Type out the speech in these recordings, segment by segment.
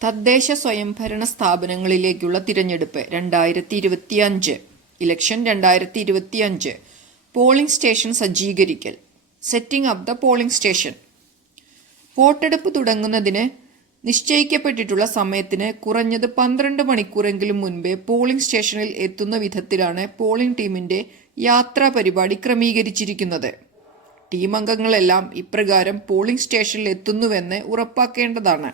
തദ്ദേശ സ്വയംഭരണ സ്ഥാപനങ്ങളിലേക്കുള്ള തിരഞ്ഞെടുപ്പ് 2025 ഇലക്ഷൻ 2025 പോളിംഗ് സ്റ്റേഷൻ സജ്ജീകരിക്കൽ. Setting up the polling station. വോട്ടെടുപ്പ് തുടങ്ങുന്നതിന് നിശ്ചയിക്കപ്പെട്ടിട്ടുള്ള സമയത്തിന് കുറഞ്ഞത് 12 മണിക്കൂറെങ്കിലും മുൻപേ പോളിംഗ് സ്റ്റേഷനിൽ എത്തുന്ന വിധത്തിലാണ് പോളിംഗ് ടീമിന്റെ യാത്രാ പരിപാടി ക്രമീകരിച്ചിരിക്കുന്നത്. ടീം അംഗങ്ങളെല്ലാം ഇപ്രകാരം പോളിംഗ് സ്റ്റേഷനിൽ എത്തുന്നുവെന്ന് ഉറപ്പാക്കേണ്ടതാണ്.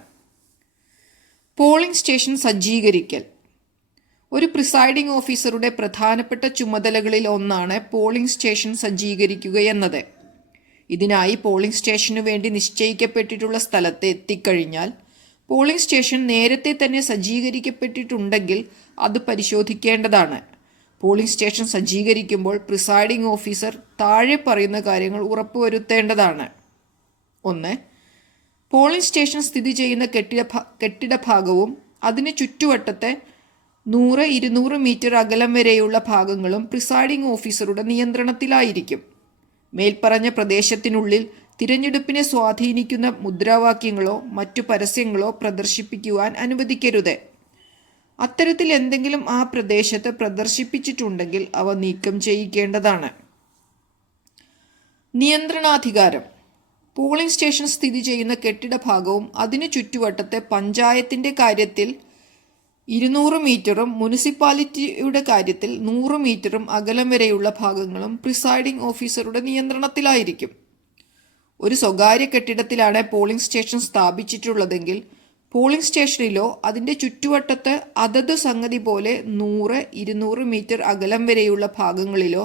Polling station സജ്ജീകരിക്കൽ. ഒരു പ്രിസൈഡിംഗ് ഓഫീസറുടെ പ്രധാനപ്പെട്ട ചുമതലകളിൽ ഒന്നാണ് പോളിംഗ് സ്റ്റേഷൻ സജ്ജീകരിക്കുകയെന്നത്. ഇതിനായി പോളിംഗ് സ്റ്റേഷനു വേണ്ടി നിശ്ചയിക്കപ്പെട്ടിട്ടുള്ള സ്ഥലത്ത് എത്തിക്കഴിഞ്ഞാൽ പോളിംഗ് സ്റ്റേഷൻ നേരത്തെ തന്നെ സജ്ജീകരിക്കപ്പെട്ടിട്ടുണ്ടെങ്കിൽ അത് പരിശോധിക്കേണ്ടതാണ്. പോളിംഗ് സ്റ്റേഷൻ സജ്ജീകരിക്കുമ്പോൾ പ്രിസൈഡിംഗ് ഓഫീസർ താഴെ പറയുന്ന കാര്യങ്ങൾ ഉറപ്പുവരുത്തേണ്ടതാണ്. 1. പോളിംഗ് സ്റ്റേഷൻ സ്ഥിതി ചെയ്യുന്ന കെട്ടിടഭാഗവും അതിന് ചുറ്റുവട്ടത്തെ 100-200 മീറ്റർ അകലം വരെയുള്ള ഭാഗങ്ങളും പ്രിസൈഡിംഗ് ഓഫീസറുടെ നിയന്ത്രണത്തിലായിരിക്കും. മേൽപ്പറഞ്ഞ പ്രദേശത്തിനുള്ളിൽ തിരഞ്ഞെടുപ്പിനെ സ്വാധീനിക്കുന്ന മുദ്രാവാക്യങ്ങളോ മറ്റു പരസ്യങ്ങളോ പ്രദർശിപ്പിക്കുവാൻ അനുവദിക്കരുത്. അത്തരത്തിൽ എന്തെങ്കിലും ആ പ്രദേശത്ത് പ്രദർശിപ്പിച്ചിട്ടുണ്ടെങ്കിൽ അവ നീക്കം ചെയ്യിക്കേണ്ടതാണ്. നിയന്ത്രണാധികാരം. പോളിംഗ് സ്റ്റേഷൻ സ്ഥിതി ചെയ്യുന്ന കെട്ടിടഭാഗവും അതിനു ചുറ്റുവട്ടത്തെ പഞ്ചായത്തിന്റെ കാര്യത്തിൽ 200 മീറ്ററും മുനിസിപ്പാലിറ്റിയുടെ കാര്യത്തിൽ 100 മീറ്ററും അകലം വരെയുള്ള ഭാഗങ്ങളും പ്രിസൈഡിംഗ് ഓഫീസറുടെ നിയന്ത്രണത്തിലായിരിക്കും. ഒരു സ്വകാര്യ കെട്ടിടത്തിലാണ് പോളിംഗ് സ്റ്റേഷൻ സ്ഥാപിച്ചിട്ടുള്ളതെങ്കിൽ പോളിംഗ് സ്റ്റേഷനിലോ അതിന്റെ ചുറ്റുവട്ടത്ത് അതത് സംഗതി പോലെ 100-200 മീറ്റർ അകലം വരെയുള്ള ഭാഗങ്ങളിലോ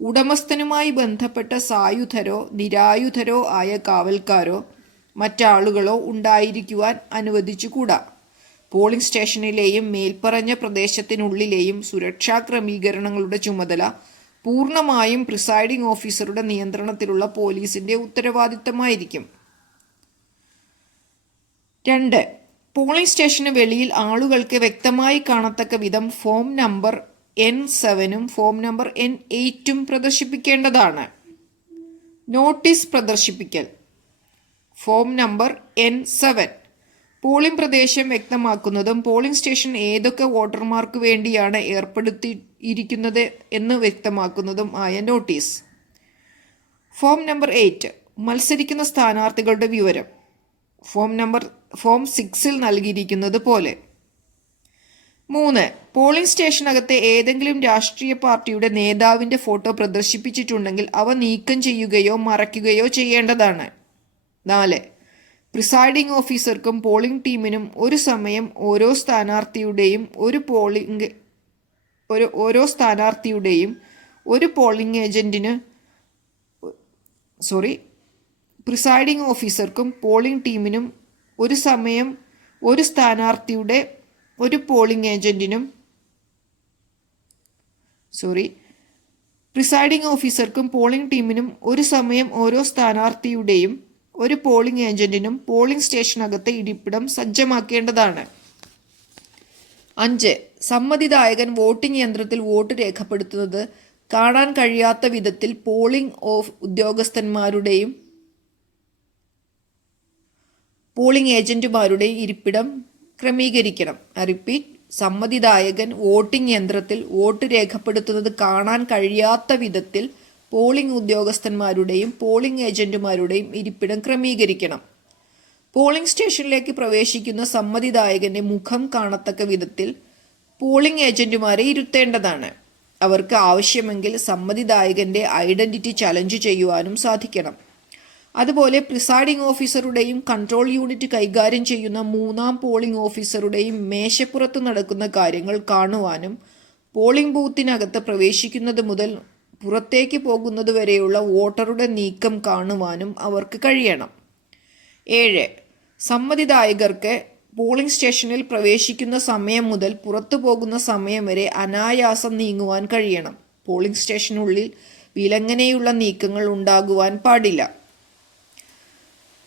ഉടമസ്ഥനുമായി ബന്ധപ്പെട്ട സായുധരോ നിരായുധരോ ആയ കാവൽക്കാരോ മറ്റാളുകളോ ഉണ്ടായിരിക്കുവാൻ അനുവദിച്ചുകൂടാ. പോളിംഗ് സ്റ്റേഷനിലെയും മേൽപ്പറഞ്ഞ പ്രദേശത്തിനുള്ളിലെയും സുരക്ഷാ ക്രമീകരണങ്ങളുടെ ചുമതല പൂർണ്ണമായും പ്രിസൈഡിംഗ് ഓഫീസറുടെ നിയന്ത്രണത്തിലുള്ള പോലീസിന്റെ ഉത്തരവാദിത്തമായിരിക്കും. 2. പോളിംഗ് സ്റ്റേഷന് വെളിയിൽ ആളുകൾക്ക് വ്യക്തമായി കാണത്തക്ക വിധം form number N7 form number N8 പ്രദർശിപ്പിക്കേണ്ടതാണ്. നോട്ടീസ് പ്രദർശിപ്പിക്കൽ. ഫോം നമ്പർ N7 പോളിംഗ് പ്രദേശം വ്യക്തമാക്കുന്നതും പോളിംഗ് സ്റ്റേഷൻ ഏതൊക്കെ വോട്ടർമാർക്ക് വേണ്ടിയാണ് ഏർപ്പെടുത്തിയിരിക്കുന്നത് എന്ന് വ്യക്തമാക്കുന്നതും ആയ നോട്ടീസ്. ഫോം നമ്പർ 8 മത്സരിക്കുന്ന സ്ഥാനാർത്ഥികളുടെ വിവരം. ഫോം 6 നൽകിയിരിക്കുന്നത് പോലെ. 3. പോളിംഗ് സ്റ്റേഷനകത്തെ ഏതെങ്കിലും രാഷ്ട്രീയ പാർട്ടിയുടെ നേതാവിന്റെ ഫോട്ടോ പ്രദർശിപ്പിച്ചിട്ടുണ്ടെങ്കിൽ അവ നീക്കം ചെയ്യുകയോ മറയ്ക്കുകയോ ചെയ്യേണ്ടതാണ്. 4. പ്രിസൈഡിംഗ് ഓഫീസർക്കും പോളിംഗ് ടീമിനും ഒരു സമയം ഓരോ സ്ഥാനാർത്ഥിയുടെയും ഒരു പോളിംഗ് ഏജന്റിന് പ്രിസൈഡിംഗ് ഓഫീസർക്കും പോളിംഗ് ടീമിനും ഒരു സമയം ഒരു സ്ഥാനാർത്ഥിയുടെ ഒരു പോളിംഗ് ഏജന്റിനും പ്രിസൈഡിംഗ് ഓഫീസർക്കും പോളിംഗ് ടീമിനും ഒരു സമയം ഓരോ സ്ഥാനാർത്ഥിയുടെയും ഒരു പോളിംഗ് ഏജന്റിനും പോളിംഗ് സ്റ്റേഷനകത്തെ ഇരിപ്പിടം സജ്ജമാക്കേണ്ടതാണ്. 5. സമ്മതിദായകൻ വോട്ടിംഗ് യന്ത്രത്തിൽ വോട്ട് രേഖപ്പെടുത്തുന്നത് കാണാൻ കഴിയാത്ത വിധത്തിൽ പോളിംഗ് ഉദ്യോഗസ്ഥന്മാരുടെയും പോളിംഗ് ഏജന്റുമാരുടെയും ഇരിപ്പിടം ക്രമീകരിക്കണം. സമ്മതിദായകൻ വോട്ടിംഗ് യന്ത്രത്തിൽ വോട്ട് രേഖപ്പെടുത്തുന്നത് കാണാൻ കഴിയാത്ത വിധത്തിൽ പോളിംഗ് ഉദ്യോഗസ്ഥന്മാരുടെയും പോളിംഗ് ഏജന്റുമാരുടെയും ഇരിപ്പിടം ക്രമീകരിക്കണം. പോളിംഗ് സ്റ്റേഷനിലേക്ക് പ്രവേശിക്കുന്ന സമ്മതിദായകന്റെ മുഖം കാണത്തക്ക വിധത്തിൽ പോളിംഗ് ഏജന്റുമാരെ ഇരുത്തേണ്ടതാണ്. അവർക്ക് ആവശ്യമെങ്കിൽ സമ്മതിദായകന്റെ ഐഡന്റിറ്റി ചലഞ്ച് ചെയ്യുവാനും സാധിക്കണം. അതുപോലെ പ്രിസൈഡിംഗ് ഓഫീസറുടെയും കൺട്രോൾ യൂണിറ്റ് കൈകാര്യം ചെയ്യുന്ന 3-ാം പോളിംഗ് ഓഫീസറുടെയും മേശപ്പുറത്ത് നടക്കുന്ന കാര്യങ്ങൾ കാണുവാനും പോളിംഗ് ബൂത്തിനകത്ത് പ്രവേശിക്കുന്നത് മുതൽ പുറത്തേക്ക് പോകുന്നത് വരെയുള്ള വോട്ടറുടെ നീക്കം കാണുവാനും അവർക്ക് കഴിയണം. 7. സമ്മതിദായകർക്ക് പോളിംഗ് സ്റ്റേഷനിൽ പ്രവേശിക്കുന്ന സമയം മുതൽ പുറത്തു പോകുന്ന സമയം വരെ അനായാസം നീങ്ങുവാൻ കഴിയണം. പോളിംഗ് സ്റ്റേഷനുള്ളിൽ വിലങ്ങനെയുള്ള നീക്കങ്ങൾ ഉണ്ടാകുവാൻ പാടില്ല.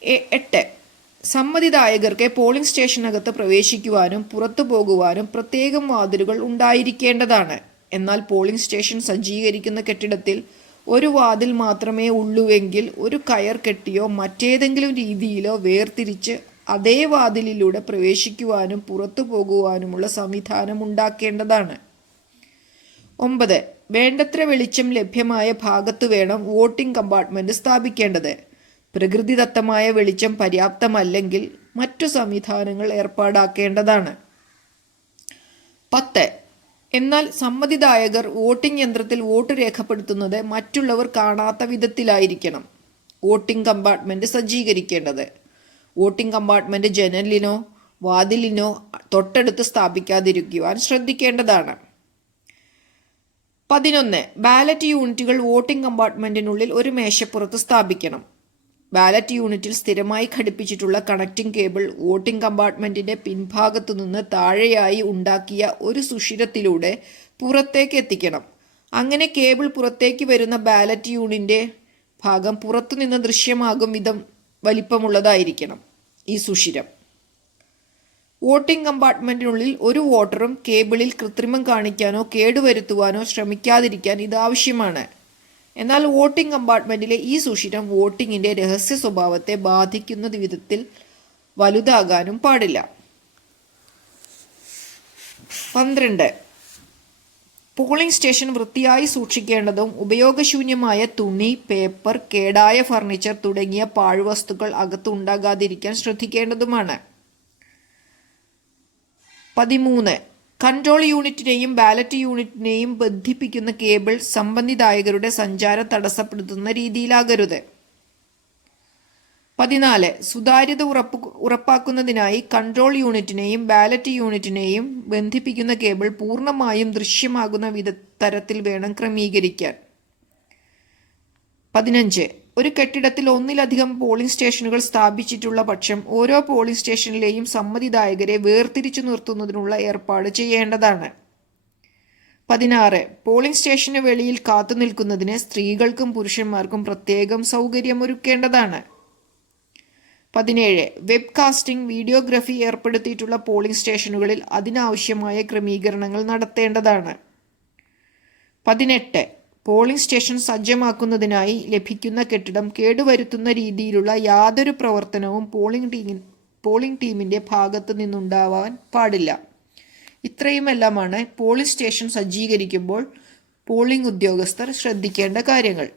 8. സമ്മതിദായകർക്ക് പോളിംഗ് സ്റ്റേഷനകത്ത് പ്രവേശിക്കുവാനും പുറത്തു പോകുവാനും പ്രത്യേകം വാതിലുകൾ ഉണ്ടായിരിക്കേണ്ടതാണ്. എന്നാൽ പോളിംഗ് സ്റ്റേഷൻ സജ്ജീകരിക്കുന്ന കെട്ടിടത്തിൽ ഒരു വാതിൽ മാത്രമേ ഉള്ളൂവെങ്കിൽ ഒരു കയർ കെട്ടിയോ മറ്റേതെങ്കിലും രീതിയിലോ വേർതിരിച്ച് അതേ വാതിലിലൂടെ പ്രവേശിക്കുവാനും പുറത്തു പോകുവാനുമുള്ള സംവിധാനം ഉണ്ടാക്കേണ്ടതാണ്. 9. വേണ്ടത്ര വെളിച്ചം ലഭ്യമായ ഭാഗത്തു വേണം വോട്ടിംഗ് കമ്പാർട്ട്മെന്റ് സ്ഥാപിക്കേണ്ടത്. പ്രകൃതിദത്തമായ വെളിച്ചം പര്യാപ്തമല്ലെങ്കിൽ മറ്റു സംവിധാനങ്ങൾ ഏർപ്പാടാക്കേണ്ടതാണ്. 10. എന്നാൽ സമ്മതിദായകർ വോട്ടിംഗ് യന്ത്രത്തിൽ വോട്ട് രേഖപ്പെടുത്തുന്നത് മറ്റുള്ളവർ കാണാത്ത വിധത്തിലായിരിക്കണം വോട്ടിംഗ് കമ്പാർട്ട്മെന്റ് സജ്ജീകരിക്കേണ്ടത്. വോട്ടിംഗ് കമ്പാർട്ട്മെന്റ് ജനലിനോ വാതിലിനോ തൊട്ടടുത്ത് സ്ഥാപിക്കാതിരിക്കുവാൻ ശ്രദ്ധിക്കേണ്ടതാണ്. 11. ബാലറ്റ് യൂണിറ്റുകൾ വോട്ടിംഗ് കമ്പാർട്ട്മെന്റിനുള്ളിൽ ഒരു മേശപ്പുറത്ത് സ്ഥാപിക്കണം. ബാലറ്റ് യൂണിറ്റിൽ സ്ഥിരമായി ഘടിപ്പിച്ചിട്ടുള്ള കണക്റ്റിംഗ് കേബിൾ വോട്ടിംഗ് കമ്പാർട്ട്മെന്റിന്റെ പിൻഭാഗത്തു നിന്ന് താഴെയായി ഉണ്ടാക്കിയ ഒരു സുഷിരത്തിലൂടെ പുറത്തേക്ക് എത്തിക്കണം. അങ്ങനെ കേബിൾ പുറത്തേക്ക് വരുന്ന ബാലറ്റ് യൂണിറ്റിന്റെ ഭാഗം പുറത്തുനിന്ന് ദൃശ്യമാകും വിധം വലിപ്പമുള്ളതായിരിക്കണം ഈ സുഷിരം. വോട്ടിംഗ് കമ്പാർട്ട്മെന്റിനുള്ളിൽ ഒരു വോട്ടറും കേബിളിൽ കൃത്രിമം കാണിക്കാനോ കേടുവരുത്തുവാനോ ശ്രമിക്കാതിരിക്കാൻ ഇത് ആവശ്യമാണ്. എന്നാൽ വോട്ടിംഗ് കമ്പാർട്ട്മെന്റിലെ ഈ സുഷിരം വോട്ടിങ്ങിന്റെ രഹസ്യ സ്വഭാവത്തെ ബാധിക്കുന്ന വിധത്തിൽ വലുതാകാനും പാടില്ല. 12. പോളിംഗ് സ്റ്റേഷൻ വൃത്തിയായി സൂക്ഷിക്കേണ്ടതും ഉപയോഗശൂന്യമായ തുണി, പേപ്പർ, കേടായ ഫർണിച്ചർ തുടങ്ങിയ പാഴ്വസ്തുക്കൾ അകത്ത് ഉണ്ടാകാതിരിക്കാൻ ശ്രദ്ധിക്കേണ്ടതുമാണ്. 13. കൺട്രോൾ യൂണിറ്റിനെയും ബാലറ്റ് യൂണിറ്റിനെയും ബന്ധിപ്പിക്കുന്ന കേബിൾ സമ്പന്നിദായകരുടെ സഞ്ചാരം തടസ്സപ്പെടുത്തുന്ന രീതിയിലാകരുത്. 14. സുതാര്യത ഉറപ്പാക്കുന്നതിനായി കൺട്രോൾ യൂണിറ്റിനെയും ബാലറ്റ് യൂണിറ്റിനെയും ബന്ധിപ്പിക്കുന്ന കേബിൾ പൂർണ്ണമായും ദൃശ്യമാകുന്ന തരത്തിൽ വേണം ക്രമീകരിക്കാൻ. 15. ഒരു കെട്ടിടത്തിൽ ഒന്നിലധികം പോളിംഗ് സ്റ്റേഷനുകൾ സ്ഥാപിച്ചിട്ടുള്ള പക്ഷം ഓരോ പോളിംഗ് സ്റ്റേഷനിലെയും സമ്മതിദായകരെ വേർതിരിച്ചു നിർത്തുന്നതിനുള്ള ഏർപ്പാട് ചെയ്യേണ്ടതാണ്. 16. പോളിംഗ് സ്റ്റേഷന് വെളിയിൽ കാത്തുനിൽക്കുന്നതിന് സ്ത്രീകൾക്കും പുരുഷന്മാർക്കും പ്രത്യേകം സൗകര്യമൊരുക്കേണ്ടതാണ്. 17. വെബ് കാസ്റ്റിംഗ്, വീഡിയോഗ്രഫി ഏർപ്പെടുത്തിയിട്ടുള്ള പോളിംഗ് സ്റ്റേഷനുകളിൽ അതിനാവശ്യമായ ക്രമീകരണങ്ങൾ നടത്തേണ്ടതാണ്. 18. പോളിംഗ് സ്റ്റേഷൻ സജ്ജമാക്കുന്നതിനായി ലഭിക്കുന്ന കെട്ടിടം കേടുവരുത്തുന്ന രീതിയിലുള്ള യാതൊരു പ്രവർത്തനവും പോളിംഗ് ടീമിന്റെ ഭാഗത്തു നിന്നുണ്ടാവാൻ പാടില്ല. ഇത്രയുമെല്ലാമാണ് പോളിംഗ് സ്റ്റേഷൻ സജ്ജീകരിക്കുമ്പോൾ പോളിംഗ് ഉദ്യോഗസ്ഥർ ശ്രദ്ധിക്കേണ്ട കാര്യങ്ങൾ.